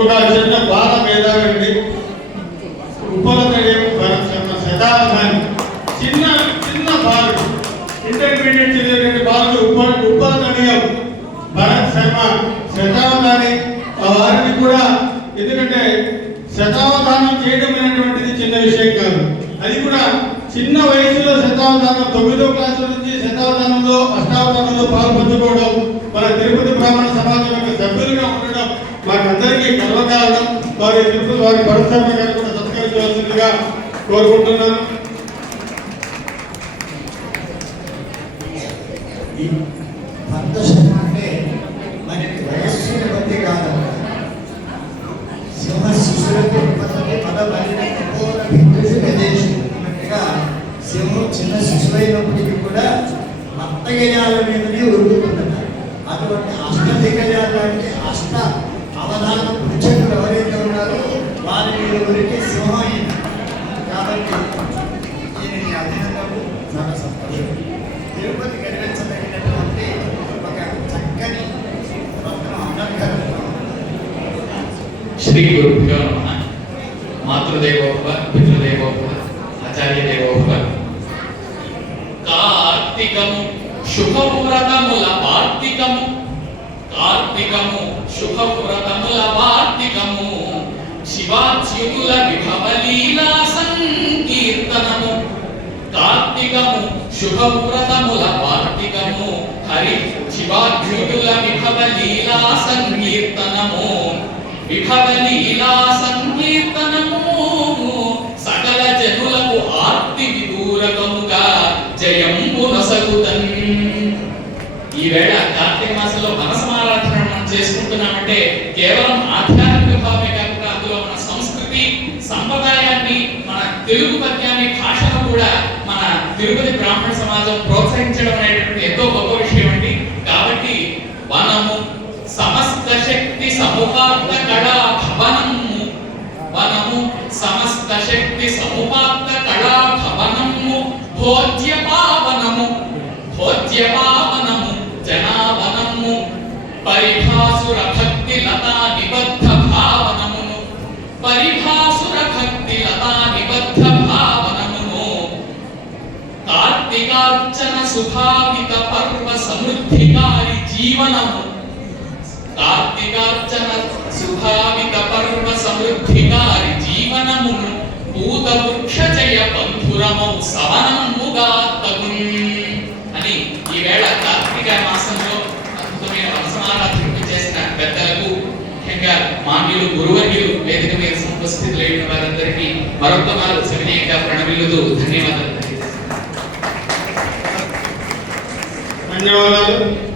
ఒక చిన్న బాల మేధావి ఉపలతడియం భరత్ శర్మ శతాబ్దాన్ని. చిన్న చిన్న బాలుడు ఇంటర్మీడియట్ చదివేటువంటి బాలుడు ఉప ఉపలతడియం భరత్ శర్మ శతాబ్దాన్ని. ఆ వారిని కూడా ఎందుకంటే శతావధానం చేయడం అనేటువంటిది చిన్న విషయం కాదు. అది కూడా చిన్న వయసులో శతావధానం తొమ్మిదో క్లాస్ నుంచి శతావధానంలో అష్టావధానంలో పాల్పంచుకోవడం మన తిరుపతి బ్రాహ్మణ సమాజం యొక్క సభ్యులుగా ఉండడం మాకందరికీ గర్వకారణం వారి తిరుపతి వారి భరతశర్మ గారు కూడా సత్కరించవలసిందిగా కోరుకుంటున్నాను. అంటే మనకి వయస్సుని బట్టి కాదు. సింహ శిశువులకు ఉత్పత్తి పద బలిన సింహం చిన్న కూడా మత్త మీదనే ఉరుగుతుందట అటువంటి అష్ట దిగ్గజాలు అంటే అష్ట అవధాన పురుషులు ఎవరైతే ఉన్నారో వారి కాబట్టి చాలా సంతోషం. తిరుపతి గర్వించదగినటువంటి ఒక చక్కని శ్రీ గురుభ్యో నమ. మాతృదేవోభవ పితృదేవోభవ ఆచార్య దేవోభవ కార్తీకము శుభవ్రతముల కార్తీకము కార్తీకము శుభవ్రతముల వార్తికము శివాచ్యుతుల విభవలీలా సంకీర్తనము. కార్తీకము శుభవ్రతముల వార్తికము హరి శివాచ్యుతుల విభవలీలా సంకీర్తనము. విభవలీలా సంకీర్తనము ఈవేళ కార్తీక మాసంలో మనసమారాధన మనం చేసుకుంటున్నామంటే కేవలం ఆధ్యాత్మిక భావమే కాకుండా అందులో మన సంస్కృతి సంప్రదాయాన్ని మన తెలుగు పద్యాన్ని భాషను కూడా మన తిరుపతి బ్రాహ్మణ సమాజం ప్రోత్సహించడం అనేటువంటి ఎంతో గొప్ప విషయం అండి. కాబట్టి వనము సమస్త శక్తి సముపాప్త కళా భవనము. వనము సమస్త శక్తి సముపాప్త కళా భవనము. భోజ్య పావనము భోజ్య పావనము పరిభాసుర భక్తి లతా నిబద్ధ భావనమును పరిభాసుర భక్తి లతా నిబద్ధ భావనమును కార్తీకార్చన సుభావిత పర్వ సమృద్ధికారి జీవనము. కార్తీకార్చన సుభావిత పర్వ సమృద్ధికారి జీవనమును. పూత వృక్ష జయ పంధురమౌ సవనముగా మాన్యులు గురువర్యులు వేదిక మీద ఉపస్థితులైన వారందరికీ మరొక వారు సవినయంగా ప్రణమిల్లుతూ ధన్యవాదాలు. ధన్యవాదాలు.